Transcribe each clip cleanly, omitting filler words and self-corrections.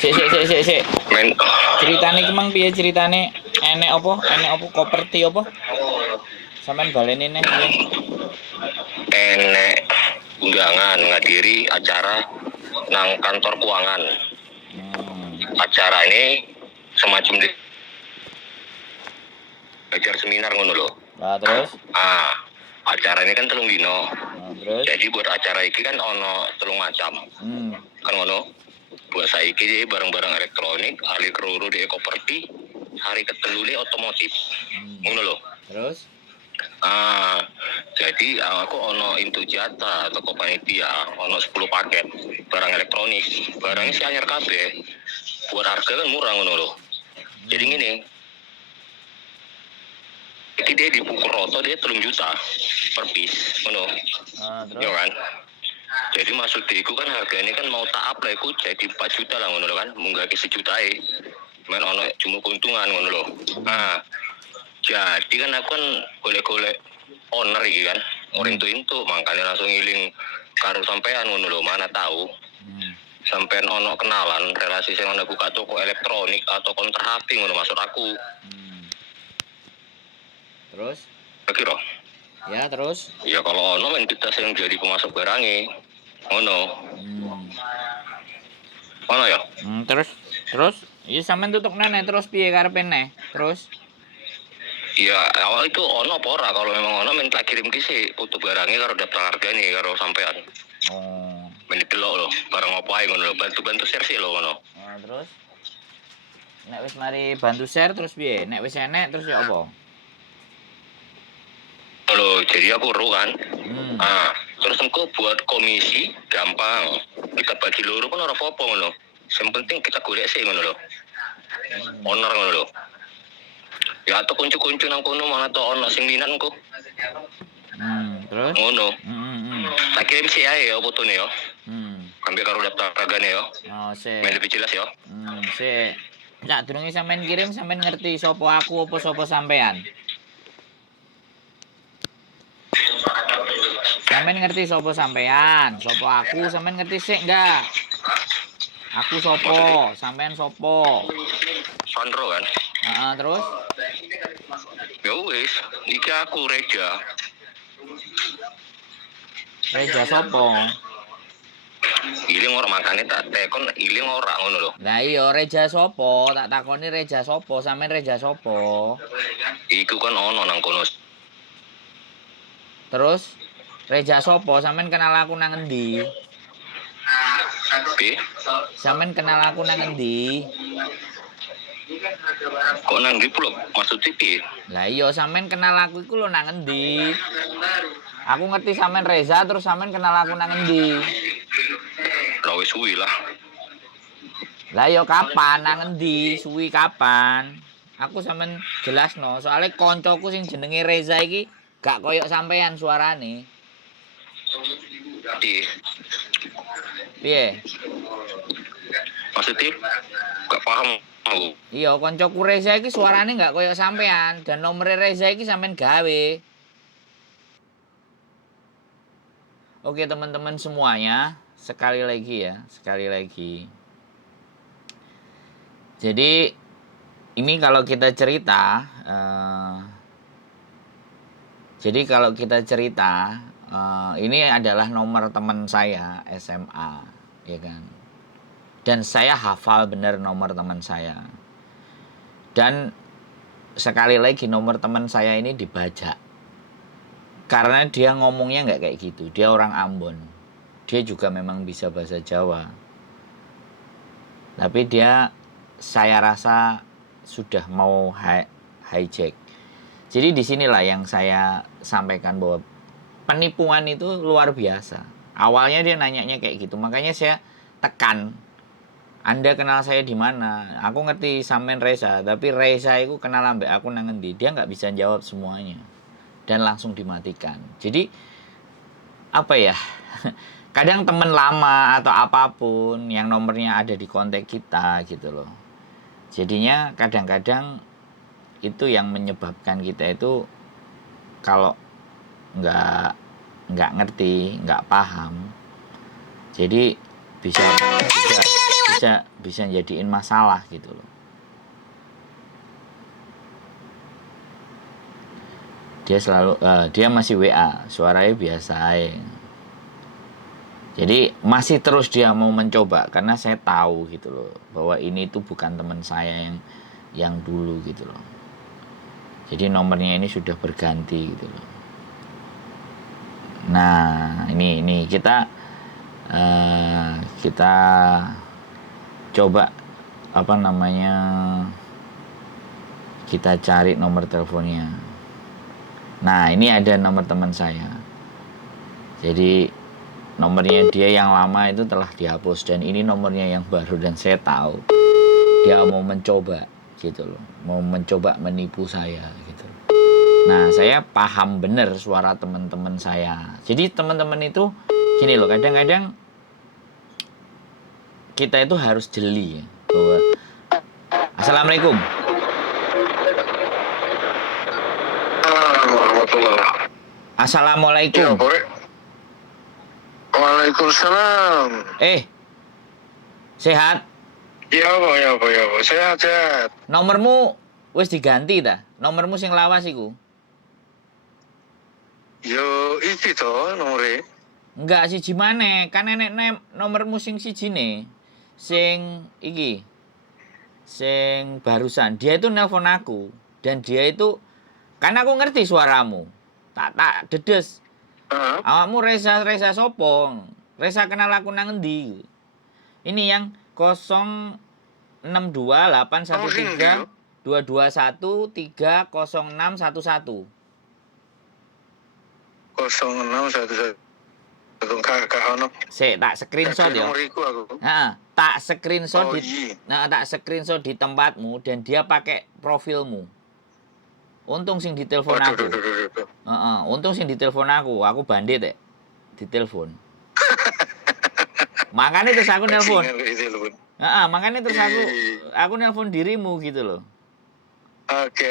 Sik. Men Ceritane ki mang piye ceritane? Enek apa? Enek apa properti apa? Sampean baleni neh piye? enek undangan ngadiri acara nang kantor keuangan. Acara ini semacam belajar seminar ngono lho. Lah terus? Acara ini kan telung dino. Terus? Jadi buat acara ini kan ono telung macam. Kan ngono. Buat saiki barang-barang elektronik, hari keloro di properti, hari ketelu di otomotif. Ngono lho. Terus? Jadi aku ono into jatah atau panitia ono 10 paket barang elektronik. Barangnya sih anyar kabeh. Buat harga kan murah ngono lho. Jadi gini. Jadi dia di pukul roto dia 3 juta per piece ngono. Terus? Ya kan? Jadi maksud diku kan harganya kan mau tak up lah iku jadi 4 juta lah ngono lho kan. Munggah ke sejuta men ono cuma keuntungan ngono lho. Jadi kan aku kan golek-golek owner iki kan. Orang itu makanya langsung ngiling karo sampean ngono lho, mana tahu. Sampean ono kenalan relasi sing ono buka toko elektronik atau konter HP ngono maksud aku. Terus? Kira? Ya, terus? Ya kalau ono men kita sing jadi pemasok barangnya. Ngono. Ono ya? Terus? Iya sampean tutuk nene terus piye karepe neh? Terus? Ya awal itu ono apa ora kalau memang ono men tak kirim ki sih foto barangnya karo daftar harganya karo sampean. Men delok lho, barang apa ae ngono lho, bantu-bantu share sih lho ngono. Terus? Nek wis mari bantu share terus piye? Nek wis enek terus ya apa? Loh, jadi aku ru kan. Terus engko buat komisi gampang. Kita bagi loro pun ora apa-apa ngono. Yang penting kita golek sih ngono lho. Owner ngono lho. Ya atau kunci-kunci nang kono mana to ono sing minat engko. Terus? Ngono. Tak kirim sih ae ya fotone ya. Ambil karo daftar hargane ya. Sik. Men lebih jelas ya. Sik. Sak durunge sampean kirim sampean ngerti sapa aku apa sapa sampean? Sampean ngerti sapa sampean? Sapa aku sampean ngerti sik enggak? Aku sapa? Sampean sapa? Sandro kan? Terus? Ya wis, iki aku Reja. Reja sapa? Iling ora makane tak tekon iling ora ngono lho. Lah iya Reja sapa? Tak takoni Reja sapa? Sampean Reja sapa? Iku kan ono nang kono. Terus Reja sapa? Sampean kenal aku nang endi? Sampean kenal aku nang endi? Kok nang ndi pula maksud piye? Lah iya sampean kenal aku iku lho nang endi? Aku ngerti sampean Reza terus sampean kenal aku nang endi? Lah wis suwi lah. Lah iya kapan nang endi? Suwi kapan? Aku sampean jelasno, soalnya koncoku sing jenenge Reza iki gak koyok sampean suarane. Piye? Maksudnya gak paham aku. Iya, koncoku Reza iki suarane gak koyok sampean dan nomor Reza iki sampean gawe. Oke, teman-teman semuanya, sekali lagi. Jadi ini kalau kita cerita ini adalah nomor teman saya SMA, ya kan. Dan saya hafal benar nomor teman saya. Dan sekali lagi nomor teman saya ini dibajak. Karena dia ngomongnya nggak kayak gitu. Dia orang Ambon. Dia juga memang bisa bahasa Jawa. Tapi saya rasa sudah mau hijack. Jadi disinilah yang saya sampaikan bahwa penipuan itu luar biasa. Awalnya dia nanyanya kayak gitu. Makanya saya tekan. Anda kenal saya di mana? Aku ngerti sampean Reza. Tapi Reza itu kenal ambek aku nang endi. Dia nggak bisa jawab semuanya. Dan langsung dimatikan. Jadi apa ya? Kadang teman lama atau apapun yang nomornya ada di kontak kita gitu loh. Jadinya kadang-kadang itu yang menyebabkan kita itu kalau nggak ngerti, nggak paham, jadi bisa bisa jadiin masalah gitu loh. Dia masih WA, suaranya biasa aja. Jadi masih terus dia mau mencoba karena saya tahu gitu loh bahwa ini tuh bukan teman saya yang dulu gitu loh. Jadi nomornya ini sudah berganti gitu loh. Nah, ini kita coba apa namanya, kita cari nomor teleponnya. Nah, ini ada nomor teman saya. Jadi nomornya dia yang lama itu telah dihapus dan ini nomornya yang baru, dan saya tahu dia mau mencoba gitu loh, mau mencoba menipu saya gitu. Nah, saya paham bener suara teman-teman saya. Jadi teman-teman itu gini loh, kadang-kadang kita itu harus jeli ya, bahwa Assalamualaikum. Assalamualaikum. Ya, Waalaikumsalam. Sehat? Ya, Pak. Sehat. Nomormu wis diganti dah. Nomormu sing lawas iku. Yo, iki to nomore. Enggak, siji maneh. Kan enek nomormu sing sijine. Sing iki. Sing barusan. Dia itu nelpon aku dan dia itu, kan aku ngerti suaramu. Tak dedes. Awakmu Reza sopo? Reza kenal aku nang endi? Ini yang 06281322130611. 0611. Kakak ono. Sik tak screenshot ya. Heeh, tak screenshot tak screenshot di tempatmu dan dia pakai profilmu. Untung sing ditelepon aku. Untung sing ditelepon aku bandit ya. Ditelepon. Makanya terus aku nelpon. Makanya terus aku nelpon dirimu gitu loh. Oke.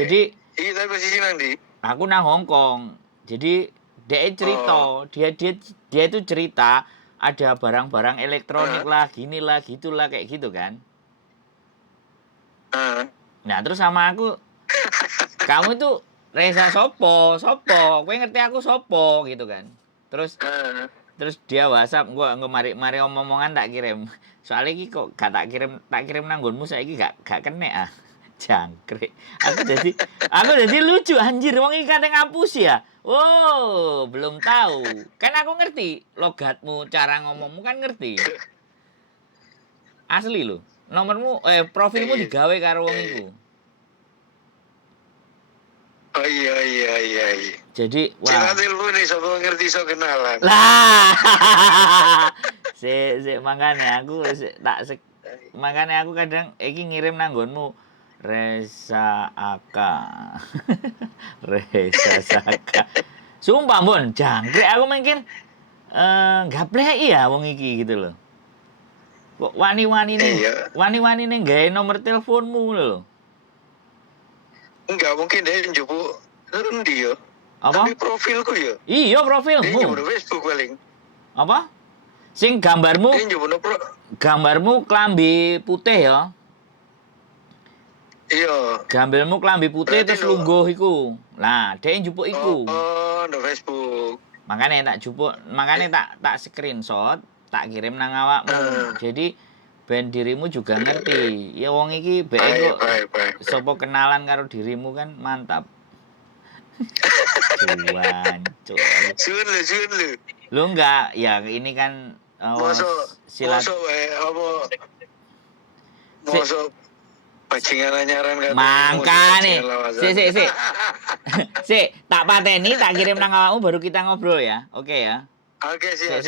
Jadi iki tapi posisi nang ndi? Aku nang Hong Kong. Jadi dia cerita, dia itu cerita ada barang-barang elektronik lah, gini lah, gitulah kayak gitu kan. Nah, terus sama aku, kamu itu Reza sopo, kowe ngerti aku sopo gitu kan. Terus dia WhatsApp, gua mari omong-omongan tak kirim. Soalnya iki kok gak tak kirim nang nggonmu saiki gak kena ah. Jangkrik. Aku jadi lucu anjir, wong iki kate ngapus ya. Oh, belum tahu. Kan aku ngerti logatmu, cara ngomongmu kan ngerti. Asli lho. Nomormu profilmu digawe karo wong iku. Oh iya. Jadi wah. Jangan telepon nih, sapa ngerti iso kenalan. Lah. Makanya aku kadang iki ngirim nang nggonmu Reza Aka. Reza Saka. Sumpah Bon, jangkrik aku mikir gaplek ya wong iki gitu loh. Kok wani-wani nih gawe nomor teleponmu lho. Enggak mungkin dia njupuk endi yo. Apa? Tapi profilku yo. Iya, profilmu. Dia njupuk Facebook paling. Apa? Sing gambarmu. Dia njupuk gambarmu klambi putih ya. Iya. Gambarmu klambi putih terus lungguh iku. Lah, dhek njupuk iku. Oh, no Facebook. Makanya tak screenshot, tak kirim nang awakmu. Jadi ben dirimu juga ngerti. Ya wong iki kok sapa kenalan karo dirimu kan mantap. Cuan. Suun lu. Lu enggak, ya ini kan Masuk bajingan anyaran kan. Makane. Sik, tak pateni, tak kirim nang awakmu baru kita ngobrol ya. Oke ya. Oke, siap.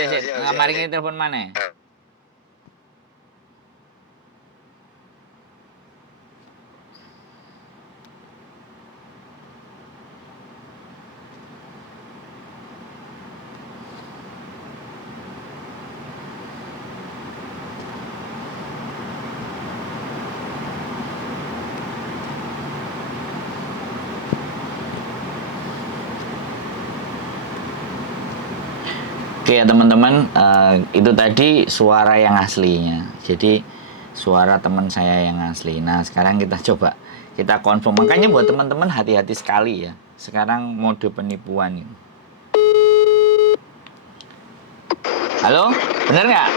Mari kita telepon maneh. Oke, Oke ya teman-teman, itu tadi suara yang aslinya. Jadi suara teman saya yang asli. Nah sekarang kita coba kita confirm. Makanya buat teman-teman hati-hati sekali ya. Sekarang mode penipuan ini. Halo, bener nggak?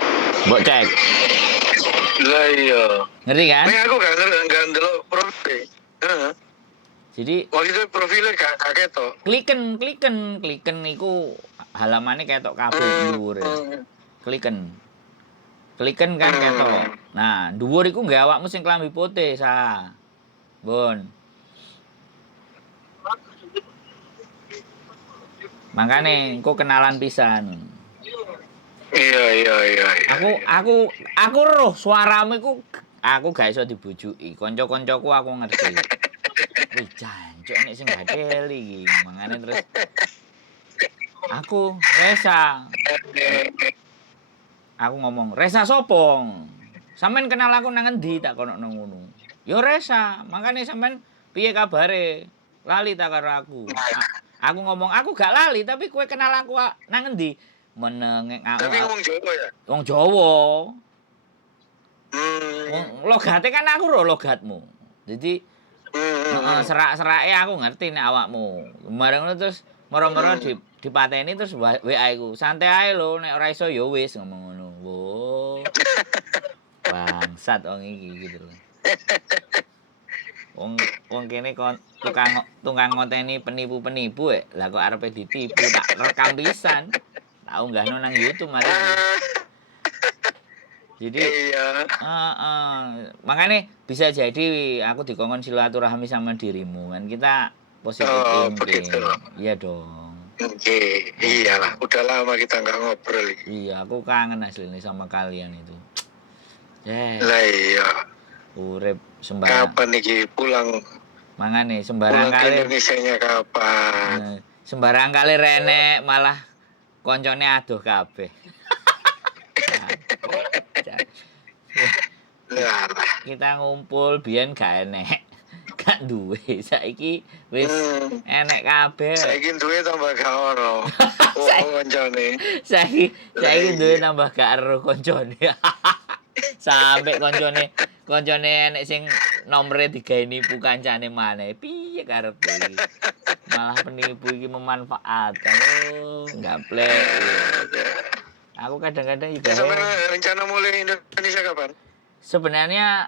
Mbok cek. Lah iya. Ngerti kan? Nek aku gak ndelok profil. Heeh. Jadi Waktu itu profilnya gak ketok. kliken iku halamannya ketok kabeh dhuwur ya. Kliken kan ketok. Nah, dhuwur iku nggawe awakmu sing klambi putih sa. Bun. Makane engko kenalan pisan. Iya. Aku roh suaramu iku aku gak iso dibujuki. Kanca-kancaku aku ngerti. Wih, jancuk nek sing gadeli iki. Mangane terus aku Resa. Aku ngomong, "Resa sopong. Sampeyan kenal aku nang endi?" Tak kono nang ngono. "Yo Resa, makane sampeyan piye kabare? Lali tak karo aku." Aku ngomong, "Aku gak lali, tapi kowe kenal aku nang endi?" Menengek aku. Tapi ngomong Jawa ya. Wong Jawa. Hmm. Logate kan aku ro logatmu. Jadi serak-serake aku ngerti nek awakmu. Bareng ngono terus moro-moro dipateni terus WA iku. Santai ae lho nek ora iso ya wis ngomong ngono. Wo. Bangsat wong iki gitu lho. Wong kene tukang ngoteni penipu-penipu lah kok arepe ditipu tak rekam pisan. Tak unggahno nang YouTube mari. Jadi Iya. makanya bisa jadi aku dikongkon silaturahmi sama dirimu kan kita positif Oh, thinking. begitu. Iya dong. Oke, iyalah. Udah lama kita nggak ngobrol. Iya, aku kangen asli nih sama kalian itu. Lah iya. Urip sembarang. Kapan nih pulang? Mangane Pulang sembarang ke kali. Indonesia-nya kapan? Sembarang kali renek malah koncone aduh kabeh. Lah. Kita ngumpul biyen gak enek. Gak duwe. Saiki wis enek kabeh. Saiki duwe tambah gak ono. Koncone. Saiki duwe tambah gak ero koncone. Sampai koncone enek sing nomere digawe nipu kancane maneh. Piye karepe iki? Malah penipu iki memanfaatkan. Gaplek. Aku kadang-kadang juga rencana mulai Indonesia kapan? sebenarnya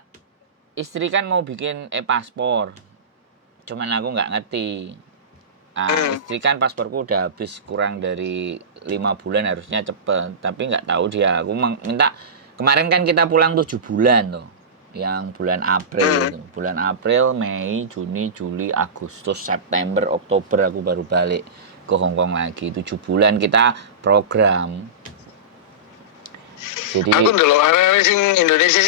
istri kan mau bikin e-paspor. Cuman aku nggak ngerti. Istri kan pasporku udah habis kurang dari 5 bulan harusnya cepet. Tapi nggak tahu dia. Aku minta kemarin kan kita pulang 7 bulan tuh. Yang bulan April itu. Bulan April, Mei, Juni, Juli, Agustus, September, Oktober aku baru balik ke Hongkong lagi. 7 bulan kita program. Jadi aku ndelok arek sing Indonesia sih